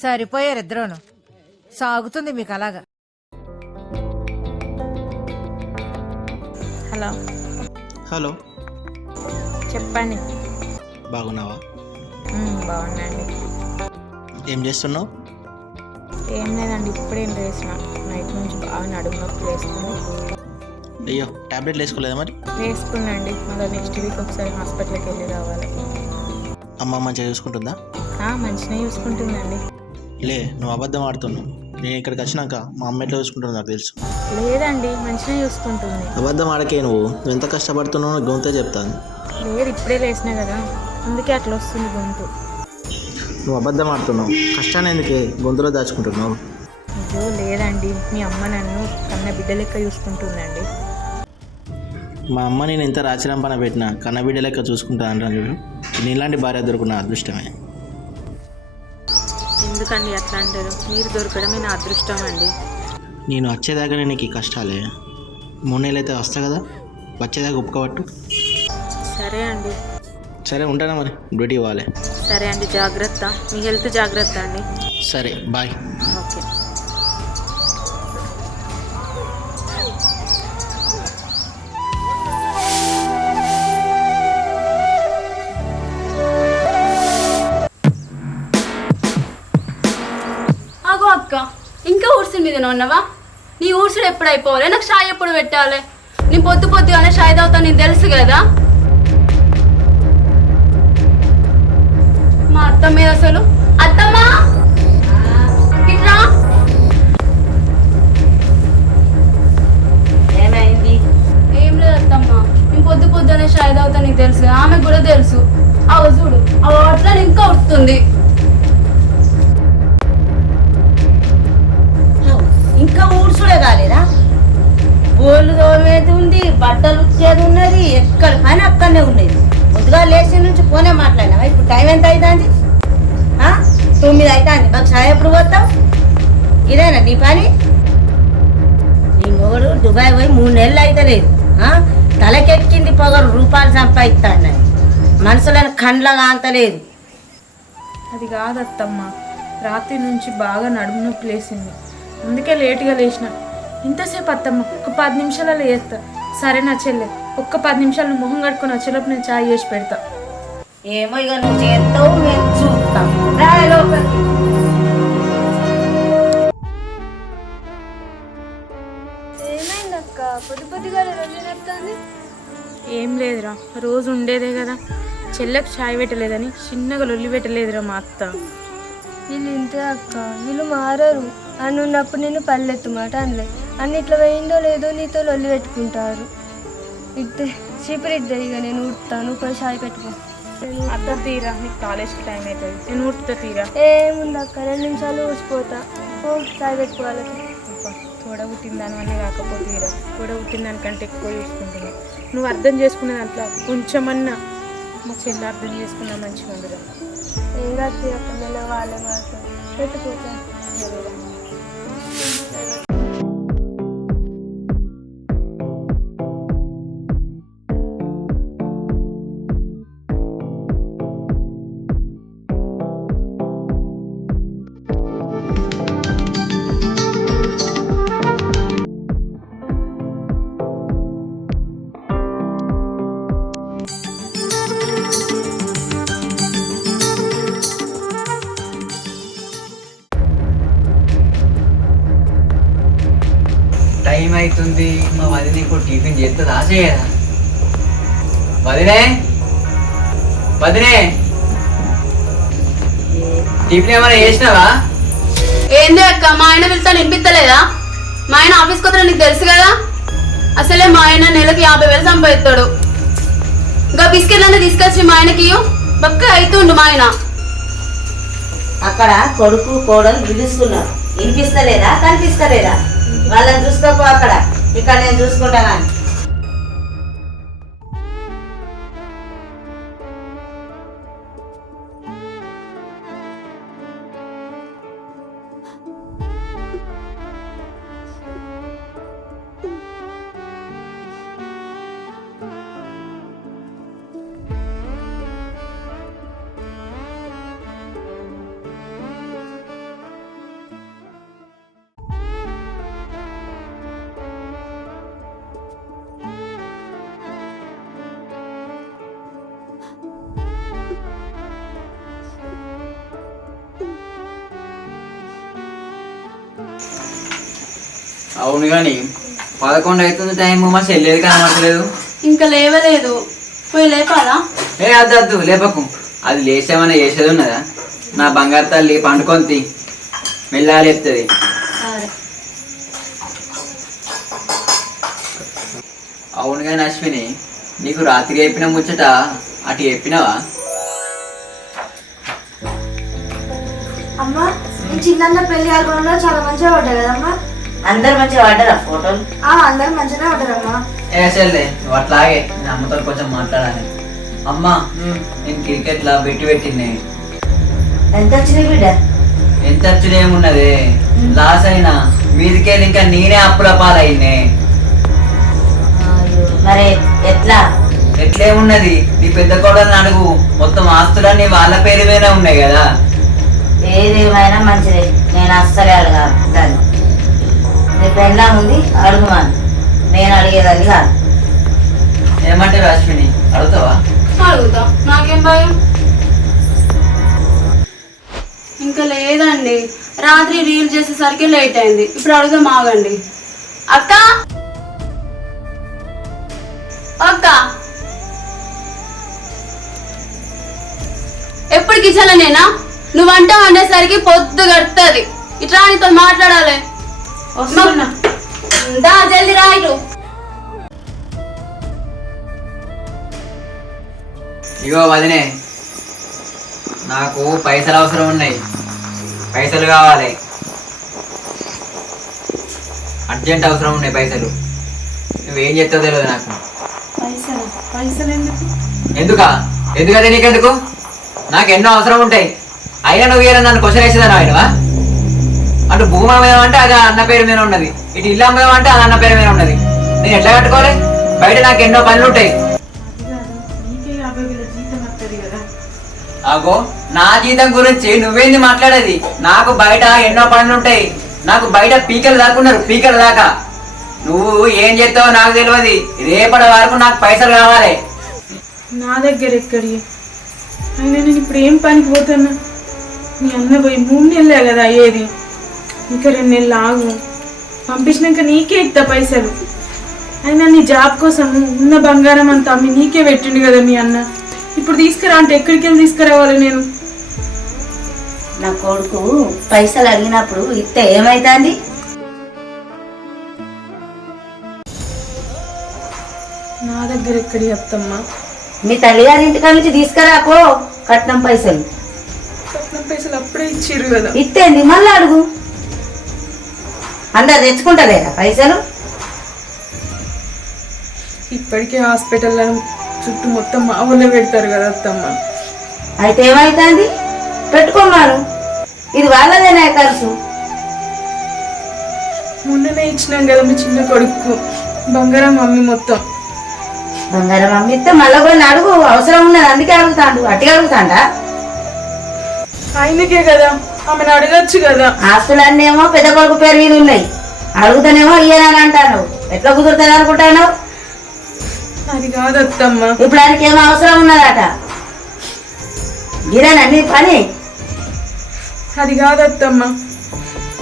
సరిపోయారు ఇద్దరును. సాగుతుంది మీకు అలాగా. హలో హలో, చెప్పండి. బాగున్నావా? బాగున్నాండి. ఏం చేస్తున్నావు? ఏం లేదండి, ఇప్పుడేం వేసిన. నైట్ నుంచి బాగా నడుము నొప్పి వేస్తుంది. అయ్యో, టాబ్లెట్లు వేసుకోలేదా మరి? వేసుకున్నాండి. మళ్ళీ నెక్స్ట్ వీక్ ఒకసారి హాస్పిటల్కి వెళ్ళి రావాలి. అమ్మ మంచిగా చూసుకుంటుందా? మంచిగా చూసుకుంటుందండి. లే, నువ్వు అబద్ధం ఆడుతున్నావు. నేను ఇక్కడికి వచ్చినాక మా అమ్మ ఎట్లా చూసుకుంటుందో నాకు తెలుసు. లేదండి, మంచిగా చూసుకుంటుంది. అబద్ధం ఆడకే. నువ్వు ఎంత కష్టపడుతున్నావు గొంతే చెప్తాను. లేదు, ఇప్పుడే లేసినా కదా, అందుకే అట్లా వస్తుంది గొంతు. నువ్వు అబద్ధం ఆడుతున్నావు. కష్టాన్ని ఎందుకే గొంతులో దాచుకుంటున్నావు? అయ్యో లేదండి, మీ అమ్మ నన్ను కన్న బిడ్డ లెక్క చూసుకుంటుందండి. మా అమ్మ నేను ఎంత రాచరం పన పెట్టినా కన్నబిడ్డ లెక్క చూసుకుంటా అంటాను చూడు. నీలాంటి భార్య దొరుకున్న అదృష్టమే. ఎందుకండి అట్లా అంటారు? మీరు దొరకడమే నా అదృష్టం అండి. నేను వచ్చేదాకా నీకు ఈ కష్టాలే. 3 నెలలు అయితే వస్తా కదా, వచ్చేదాకా ఒప్పుకోబట్టు. సరే అండి. సరే, ఉంటానా మరి, డ్యూటీ ఇవ్వాలి. సరే అండి, జాగ్రత్త. మీ హెల్త్ జాగ్రత్త అండి. సరే, బాయ్. ఓకే. ఆగో అక్క, ఇంకా ఊడ్సుడు మీద ఉన్నావా? నీ ఊడ్సుడు ఎప్పుడు అయిపోవాలి? నాకు షాయ్ ఎప్పుడు పెట్టాలి? నీ పొద్దు పొద్దుగానే షాయ్ తాగుతా, నీకు తెలుసు కదా. మా అత్త మీద అసలు. అత్తమ్మా ఇట్రా. ఏమైంది? ఏం లేదు అత్తమ్మా, నేను పొద్దు పొద్దునే షాయ్ తాగుతా, నీకు తెలుసు కదా. ఆమెకు కూడా తెలుసు. అవ చూడు, అవ అట్లా ఇంకా ఉడుతుంది. ఇంకా ఊడ్చుడే కాలేదా? బోళ్ళు తోమేది ఉంది, బట్టలు ఉచ్చేది ఉన్నది, ఎక్కడ పని అక్కడనే ఉన్నది. ముందుగా లేచి నుంచి ఫోనే మాట్లాడినావా? ఇప్పుడు టైం ఎంత అవుతుంది? 9 అవుతుంది. మాకు సాయం ఎప్పుడు పోతావు? ఇదేనా నీ పని? నీ మొగుడు దుబాయ్ పోయి 3 నెలలు అవుతలేదు. తలకెక్కింది పొగరు, రూపాయలు సంపాదిస్తాడు. మనుషులను కండ్లగా అంతలేదు. అది కాదత్తమ్మ, రాత్రి నుంచి బాగా నడుము నొప్పి లేసింది, అందుకే లేటుగా లేచిన. ఇంతసేపు అత్తమ్మ, ఒక 10 నిమిషాలలో చేస్తా. సరే నా చెల్లె, ఒక్క 10 నిమిషాలు నువ్వు మొహం కట్టుకొని వచ్చేలోపు నేను చాయ్ చేసి పెడతా. ఏమో ఇక నువ్వు చేస్తావు, మేము చూస్తాం. లోపలికి ఏమైందక్క? పొద్దు పొద్దుగా రోజు ఏం లేదురా, రోజు ఉండేదే కదా. చెల్లెకు చాయ్ పెట్టలేదని చిన్నగా లొల్లి పెట్టలేదురా మా అత్త. వీళ్ళు ఇంతే అక్క, వీళ్ళు మారరు. అని ఉన్నప్పుడు నేను పల్లెత్తు మాట అనలే. అన్ని ఇట్లా వేయిందో లేదో నీతో లొల్లి పెట్టుకుంటారు. ఇద్దే చీపురిద్దే. ఇక నేను ఉడతాను, పోయి చాయ్ పెట్టుకో. అత్త తీరా, నీకు కాలేజ్కి టైం అవుతుంది, నేను ఉడుతా తీరా. ఏముంది అక్క, 2 నిమిషాలు ఊసిపోతా. చాయ్ పెట్టుకోవాలి. తోడ పుట్టిన దానివల్ల కాకపోతే తీరా, తోడ పుట్టిన దానికంటే ఎక్కువ చూసుకుంటున్నావు. నువ్వు అర్థం చేసుకునే దాంట్లో కొంచెమన్నా మా చెల్లి అర్థం చేసుకున్నా మంచిగా ఉండదు. ఏం కాదు అక్క, మెల్ల వాళ్ళే మాత్రం పెట్టుకోతాను. టైం అవుతుంది. మా వదిన ఇప్పుడు టిఫిన్ చేస్తుందా చేయదా? వదినే, వదినే, టిఫిన్ ఏమైనా చేసినావా? ఏంది అక్క, మా ఆయన పిలుస్తా వినిపిస్తలేదా? మా ఆయన ఆఫీస్కి వస్తా, నీకు తెలుసు కదా. అసలే మా ఆయన నెలకి 50,000 సంపాదిస్తాడు. ఇంకా బిస్కెట్లన్నీ తీసుకొచ్చి మా ఆయనకి బక్క అవుతుండు మా ఆయన. అక్కడ కొడుకు కోడలు పిలుస్తున్నారు. వినిపిస్తలేదా? కనిపిస్తలేదా? వాళ్ళని చూసుకోపో అక్కడ. ఇక్కడ నేను చూసుకుంటా. కానీ అవును కానీ 11 అవుతుంది టైం, మా చెల్లేదు కనబడలేదు. ఇంకా లేవలేదు, పోయి లేపాలా? ఏ అద్దు లేపకు, అది లేచామన్నా చేసేది ఉన్నదా? నా బంగారు తల్లి పండుకొని మెల్లగా లేపుతుంది. సరే. అవును కానీ అశ్విని, నీకు రాత్రి చెప్పిన ముచ్చట అటు చెప్పినావా? అమ్మా నేను చిన్న పెళ్లి ఆల్బమ్లో చాలా మంచిగా పడ్డాయి కదమ్మా. అందరు మంచిగా పడ్డారా ఫోటోలు? అందరు మంచిగానే పడ్డారమ్మా. ఏ చెల్లె నువ్వు అట్లాగే నేను అమ్మతో కొంచెం మాట్లాడాలి. అమ్మా నేను క్రికెట్లో పెట్టింది. ఎంత వచ్చినాయి బిడ్డ? ఎంత వచ్చుడు ఏమున్నది, లాస్ అయినా మీదికెళ్ళి ఇంకా నేనే అప్పుల పాలయ్యింది. మరి ఎట్లా? ఎట్లేమున్నది, నీ పెద్ద కోడల్ని అడుగు, మొత్తం ఆస్తులన్నీ వాళ్ళ పేరు మీద ఉన్నాయి కదా. ఏదేమైనా మంచిదే, నేను అస్సలే అడగా దాన్ని. నీ పెళ్ళా ఉంది అడుగుమాను, నేను అడిగేదాన్ని కాదు. ఏమంటారు అశ్విని, అడుగుతావా? అడుగుతా, నాకేం భయం. ఇంకా లేదండి, రాత్రి రీల్ చేసేసరికి లేట్ అయింది. ఇప్పుడు అడుగుదాం, ఆగండి. అక్క అక్క ఎప్పుడు కిచెన్లో నేనా? నువ్వు వంట వండేసరికి పొద్దు గడుతుంది. ఇట్లా నీతో మాట్లాడాలి. వస్తున్నా. దా జల్ది రా ఇటు. ఇగో వదినే, నాకు పైసలు అవసరం ఉన్నాయి, పైసలు కావాలి, అర్జెంట్ అవసరం ఉన్నాయి పైసలు. నువ్వేం చెప్తావు తెలియదు నాకు. పైసలు ఎందుకా? ఎందుకంటే నీకెందుకు? నాకు ఎన్నో అవసరం ఉంటాయి. అయినా నువ్వు ఏదో నన్ను క్వశ్చన్ వేసేదాను ఆయనవా? అటు భూమి అమ్మేదాం అంటే అది అన్న పేరు మీద ఉన్నది, ఇటు ఇల్లు అమ్మేదాం అంటే అది అన్న పేరు మీద ఉన్నది. నేను ఎట్లా కట్టుకోవాలి? బయట నాకు ఎన్నో పనులు ఉంటాయి. అగో నా జీతం గురించి నువ్వేంది మాట్లాడేది? నాకు బయట ఎన్నో పనులు ఉంటాయి, నాకు బయట పీకలు దాకున్నారు, పీకలు దాకా. నువ్వు ఏం చేస్తావో నాకు తెలియదు. రేపటి వరకు నాకు పైసలు కావాలి. నా దగ్గర ఎక్కడి? అయినా నేను ఇప్పుడు ఏం పనికి పోతున్నా? మీ అన్న పోయి 3 నెలలే కదా అయ్యేది, ఇంకా 2 నెలలు ఆగు, పంపించినాక నీకే ఇస్తా పైసలు. అయినా నీ జాబ్ కోసం ఉన్న బంగారం అంతా అమ్మి నీకే పెట్టిండు కదా మీ అన్న. ఇప్పుడు తీసుకురా అంటే ఎక్కడికి వెళ్ళి తీసుకురావాలి నేను? నా కొడుకు పైసలు అడిగినప్పుడు ఇస్తే ఏమైతుంది? నా దగ్గర ఎక్కడి చెప్తమ్మా? మీ తల్లిగారి ఇంటికాడ నుంచి తీసుకురాపో కట్నం పైసలు. కట్నం పైసలు అప్పుడే ఇచ్చిర్రు కదా. ఇస్తేంది మళ్ళీ అడుగు, అందరు తెచ్చుకుంటలేరా పైసలు? ఇప్పటికే హాస్పిటల్లో చుట్టూ మొత్తం మా ఊళ్ళో పెడతారు కదా అత్తమ్మ. అయితే ఏమైతుంది? పెట్టుకోమాను, ఇది వాళ్ళదేనా ఖర్చు. మొన్ననే ఇచ్చినాం కదా మీ చిన్న కొడుకు బంగారం అమ్మి మొత్తం. బంగారం అమ్మిస్తే మళ్ళీ పోయి అడుగు, అవసరం ఉన్నది అందుకే అడుగుతాడు. అట్టిగా అడుగుతాడా? ఆయనకే కదా, ఆమెను అడగచ్చు కదా. ఆస్తులన్నేమో పెద్ద కొడుకు పేరు మీద ఉన్నాయి, అడుగుతానేమో ఇయ్యనని అంటాను. ఎట్లా కుదురుతుంది అనుకుంటాను? అది కాదు అత్తమ్మ. ఇప్పుడు ఆయనకి ఏమో అవసరం ఉన్నదట, ఇదేనండి పని. అది కాదు అత్తమ్మ,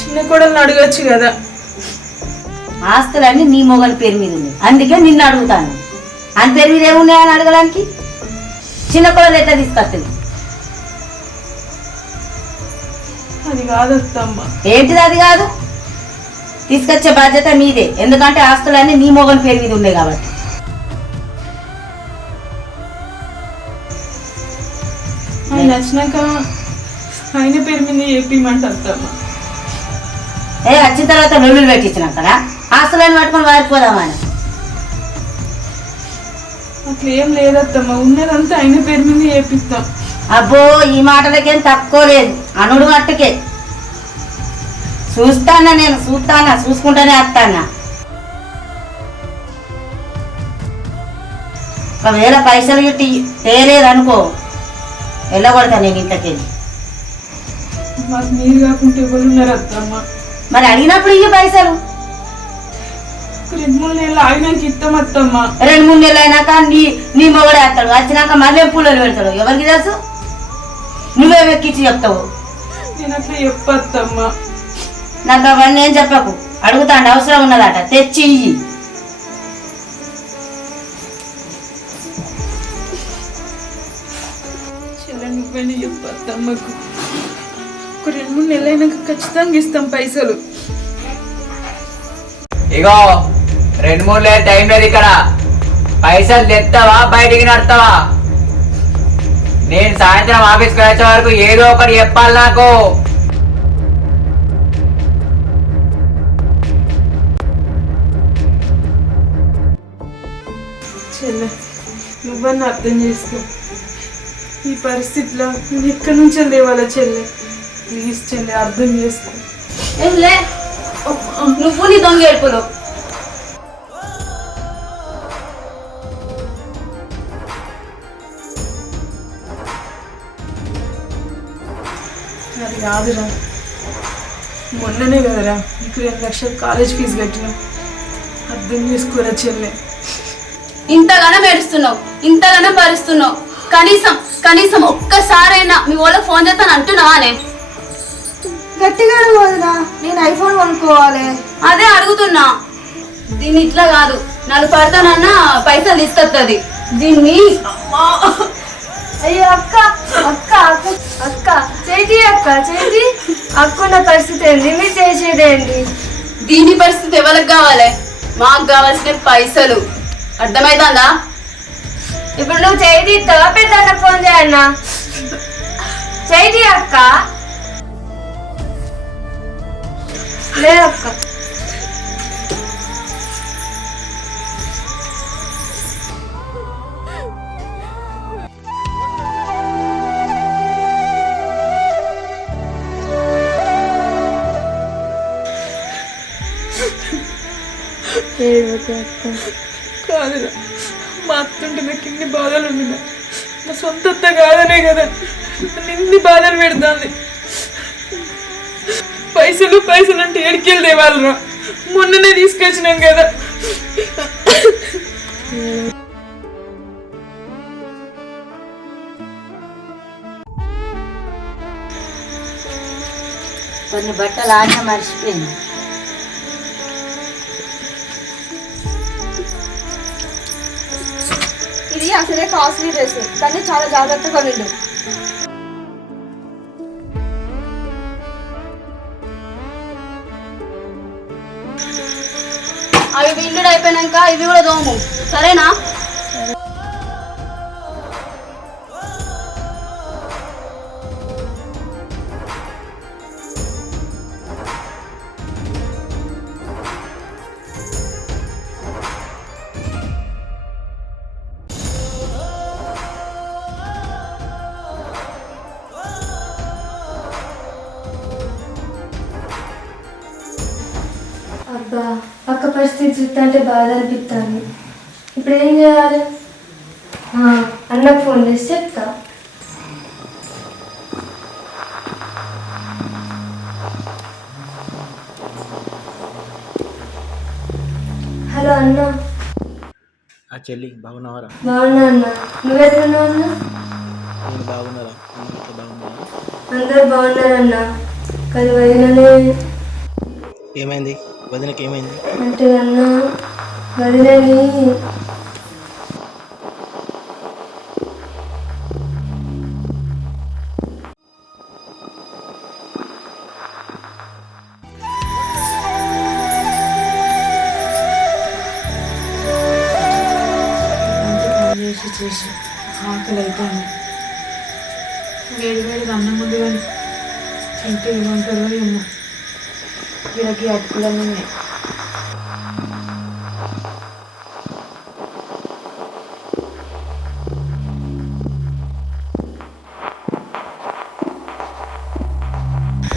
చిన్న కోడల్ని అడగచ్చు కదా. ఆస్తులన్నీ నీ మొగలి పేరు మీద ఉన్నాయి, అందుకే నిన్ను అడుగుతాను. అని పేరు మీద ఏమున్నాయని అడగడానికి చిన్న కోడలు ఎట్లా తీసుకొస్తుంది? అది కాదు అత్తమ్మ. ఏంటిది అది కాదు? తీసుకొచ్చే బాధ్యత మీదే, ఎందుకంటే ఆస్తులన్నీ నీ మొగలి పేరు మీద ఉన్నాయి కాబట్టి. ఆయన వచ్చినాక ఆయన పేరు మీద చెప్పిమంట అత్తమ్మ. వచ్చిన తర్వాత లొల్లులు పెట్టించినాకరా ఆస్తులన్నీ పట్టుకొని వారిపోదామని. అట్లా ఏం లేదత్తమ్మ, ఉన్నదంతా ఆయన పేరు మీద చేపిస్తాం. అబ్బో ఈ మాటలకేం తక్కువ లేదు, అనుడు మట్టుకే. చూస్తానా నేను, చూసుకుంటానే వస్తానా. ఒకవేళ పైసలు గిట్టి తేలేదనుకో వెళ్ళగొడతా నేను ఇంట్లోకెళ్ళి. మాకు మీరు కాకుంటే ఎవరు ఉన్నారు అత్తమ్మ? మరి అడిగినప్పుడు ఇవి పైసలు 2-3 నెలలు ఆగినాక ఇస్తాం అత్తమ్మ. 2-3 నెలలు అయినాక నీ మొగడే వేస్తాడు, వచ్చినాక మళ్ళీ పూలలు పెడతాడు. ఎవరికి తెలుసు? నువ్వే ఎక్కించి చెప్తావు. నేను అట్లా చెప్పత్తమ్మ. నాకు అవన్నీ ఏం చెప్పకు. అడుగుతాండి అవసరం ఉన్నదట తెచ్చి ఇయ్యి. చెల్లె నువ్వేనే చెప్పు అత్తమ్మకు. ఒక 2-3 నెలలైనాక ఖచ్చితంగా ఇస్తాం పైసలు. ఇగో 2-3 లేదు టైం లేదు ఇక్కడ. పైసలు తెస్తావా బయటికి నడతావా? నేను సాయంత్రం ఆఫీస్కి వచ్చే వరకు ఏదో ఒకటి చెప్పాలి నాకు. చెల్లె నువ్వన్నా అర్థం చేసుకో. ఈ పరిస్థితిలో నేను ఎక్కడి నుంచో లేవాలా చెల్లె? ప్లీజ్ చెల్లె అర్థం చేసుకో. ఏం లే, నువ్వు నీ దొంగ ఏడుపులు. అది కాదురా, మొన్ననే కదరా నీకు 2 లక్షలు కాలేజ్ ఫీజు కట్టినా. అర్థం చేసుకోరా చెల్లె. ఇంతగానో ఏడుస్తున్నావు, ఇంతగానో భరిస్తున్నావు. కనీసం ఒక్కసారైనా మీ వాళ్ళకి ఫోన్ చేస్తాను అంటున్నావానే? గట్టిగా అడగదురా, నేను ఐఫోన్ కొనుక్కోవాలి. అదే అడుగుతున్నా. దీన్ని ఇట్లా కాదు, 4 పడతానన్నా పైసలు తీసుకొస్తుంది. దీన్ని అయ్యో అక్క అక్క అక్క అక్క చేతి అక్క చేతి అక్కున్న పరిస్థితి ఏంది? మీరు చేసేదేంటి? దీని పరిస్థితి ఎవరికి కావాలి? మాకు కావాల్సిన పైసలు. అర్థమైతుందా? ఇప్పుడు నువ్వు చేతి ఇస్తావా పెద్దన్న ఫోన్ చేయన్నా? చేతి అక్క లేదక్క. కాదురా, మా అత్తుంటే నాకు ఇన్ని బాధలు ఉండినా మా సొంత అత్త కాదనే కదా నన్ను ఇన్ని బాధలు పెడుతుంది. పైసలు అంటే ఏడికెళ్ళి తేవాలరా? మొన్ననే తీసుకొచ్చినాం కదా. కొన్ని బట్టలు ఆట మర్చిపోయినా. ఇది అసలే కాస్ట్లీ డ్రెస్, దాన్ని చాలా జాగ్రత్తగా విండు. అవి విండు అయిపోయినాక ఇవి కూడా దోము, సరేనా? అబ్బా అక్క పరిస్థితి చూస్తుంటే బాధ అనిపిస్తుంది. ఇప్పుడు ఏం చేయాలి? అన్నకు ఫోన్ చేసి చెప్తా. హలో అన్న. ఆ చెల్లి బాగున్నావరా? బాగున్నా అన్న, నువ్వెట్లున్నావు అన్న? నేను బాగున్నారా? బాగున్నారా? అందరు బాగున్నారన్న. కానీ వదిననే ఏమైంది? వదినకి ఏమైంది? అంటే అన్న వదినని చేసి ఆకలి అవుతాను. వేడిగా అన్నం ముందు కానీ తింటే ఏమంటారో ఏమో. వీళ్ళకి అటుకులన్నీ ఉన్నాయి.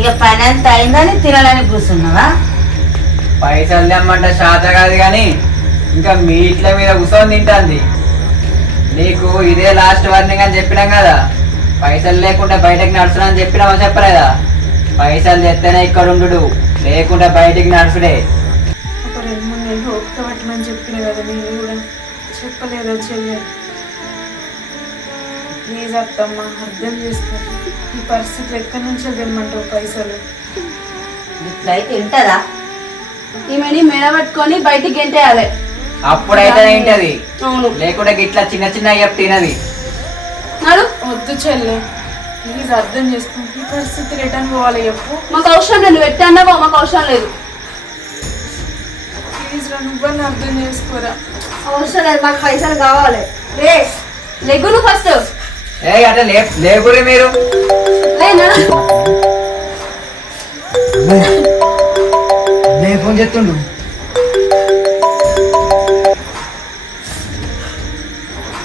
ఇక పని అంతా అయిందని తినడానికి కూర్చున్నావా? పైసలు తెమ్మంటే శాత కాదు కానీ ఇంకా మీ ఇట్ల మీద కూర్చొని తింటుంది. నీకు ఇదే లాస్ట్ వార్నింగ్ అని చెప్పినాం కదా. పైసలు లేకుంటే బయటకు నడుచునా అని చెప్పినామా చెప్పలేదా? పైసలు తెస్తేనే ఇక్కడ ఉండు, లేకుంటే బయటికి నడుచుడే. ఒక 2-3 నెలలు ఓపిక పట్టమని చెప్పిన కదా, నేను కూడా చెప్పలేదా చెల్లె? ప్లీజ్ అత్తమ్మ అర్థం చేసుకో. ఈ పరిస్థితులు ఎక్కడి నుంచో తెమ్మంటావు పైసలు? ఇట్లయితే ఉంటుందా? ఈమెని మెడ పట్టుకొని బయటికి గెంటేయాలి. అప్పుడైతే ఏంటది, అవును. లేకుంటే గిట్లా చిన్న చిన్న చెప్ తినది. నాడు వద్దు చెల్లె, ప్లీజ్ అర్థం చేసుకో. ఈ పరిస్థితి రిటర్న్ పోవాలి చెప్పు. మాకు అవసరం లేదు, నువ్వు ఎట్టన్నావో మాకు అవసరం లేదు. ప్లీజ్ రా, నువ్వని అర్థం చేసుకోరా. అవసరం లేదు, మాకు పైసలు కావాలి. రే లెగ్గు నువ్వు ఫస్ట్. అట్లా లేకురి మీరు. ఫోన్ చేస్తుండు.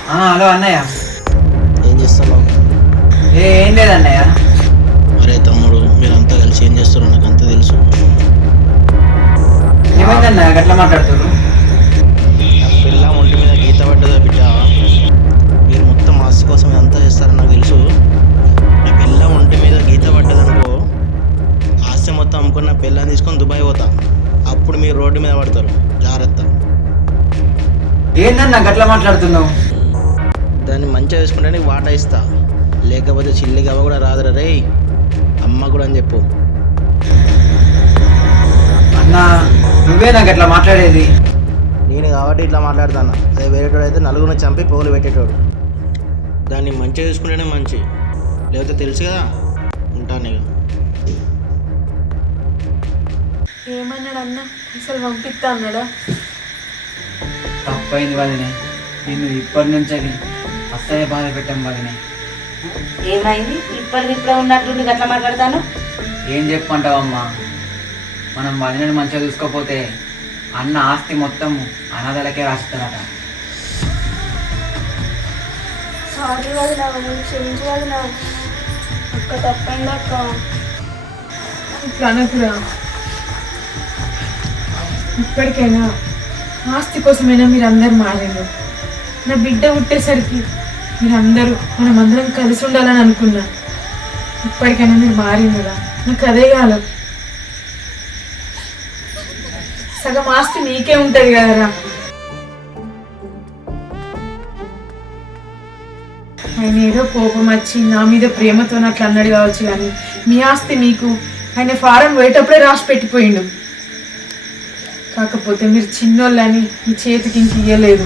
హలో అన్నయ్య. ఏం చేస్తున్నావు? ఏం లేదన్నయ్య. అరే తమ్ముడు, మీరంతా కలిసి ఏం చేస్తారో నాకు అంతా తెలుసు. ఏమైందన్నయ్య గట్లా మాట్లాడుతున్నారు? పిల్ల ఒంటి మీద గీత పడ్డదా బిడ్డ? మీరు మొత్తం ఆస్తి కోసం ఇదంతా చేస్తారని నాకు తెలుసు. నా పిల్ల ఒంటి మీద గీత పడ్డదనుకో, ఆస్తి మొత్తం అమ్ముకున్న పిల్లని తీసుకొని దుబాయ్ పోతా. అప్పుడు మీరు రోడ్డు మీద పడతారు, జాగ్రత్త. ఏందన్నా గట్లా మాట్లాడుతున్నావు? దాన్ని మంచిగా వేసుకుంటే వాటా ఇస్తా, లేకపోతే చిల్లి గవ్వ కూడా రాదురా రే. అమ్మ కూడా అని చెప్పు. అన్నా నువ్వే నాకు అట్లా మాట్లాడేది. నేను కాబట్టి ఇట్లా మాట్లాడతాను. అదే వేరేటోడు అయితే నలుగురిని చంపి పోగులు పెట్టేటోడు. దాన్ని మంచిగా చూసుకుంటేనే మంచి, లేకపోతే తెలుసు కదా. ఉంటాను ఇక. ఏమన్నాడు అన్న? అసలు పంపిస్తా అన్నాడా? తప్పైంది వదినే, నిన్ను ఇప్పటి నుంచి అది అస్సలే బాధ పెట్టాం వదినే. ఏమైంది? ఇప్పుడే ఉన్నట్టుండి గట్లా మాట్లాడతాను. ఏం చెప్పంటావమ్మా, మనం వదినని మంచిగా చూసుకోపోతే అన్న ఆస్తి మొత్తం అనాథలకే రాస్తారట. సారీ వదిన, క్షమించు వదిన. అక్క తప్పైంది అక్క. ఇట్లా అనకురా. ఇప్పటికైనా ఆస్తి కోసమైనా మీరందరూ మారారు. నా బిడ్డ పుట్టేసరికి మీరందరూ మనమందరం కలిసి ఉండాలని అనుకున్నా. ఇప్పటికైనా మీరు మారిందిరా, నాకు అదే కాలం. సగం ఆస్తి నీకే ఉంటుంది కదరా. ఆయన ఏదో కోపం వచ్చి నా మీద ప్రేమతో అట్లా అన్నాడు కావచ్చు, కానీ మీ ఆస్తి మీకు ఆయన ఫారం పోయేటప్పుడే రాసి పెట్టిపోయిండు. కాకపోతే మీరు చిన్నోళ్ళని మీ చేతికి ఇంక ఇయ్యలేదు.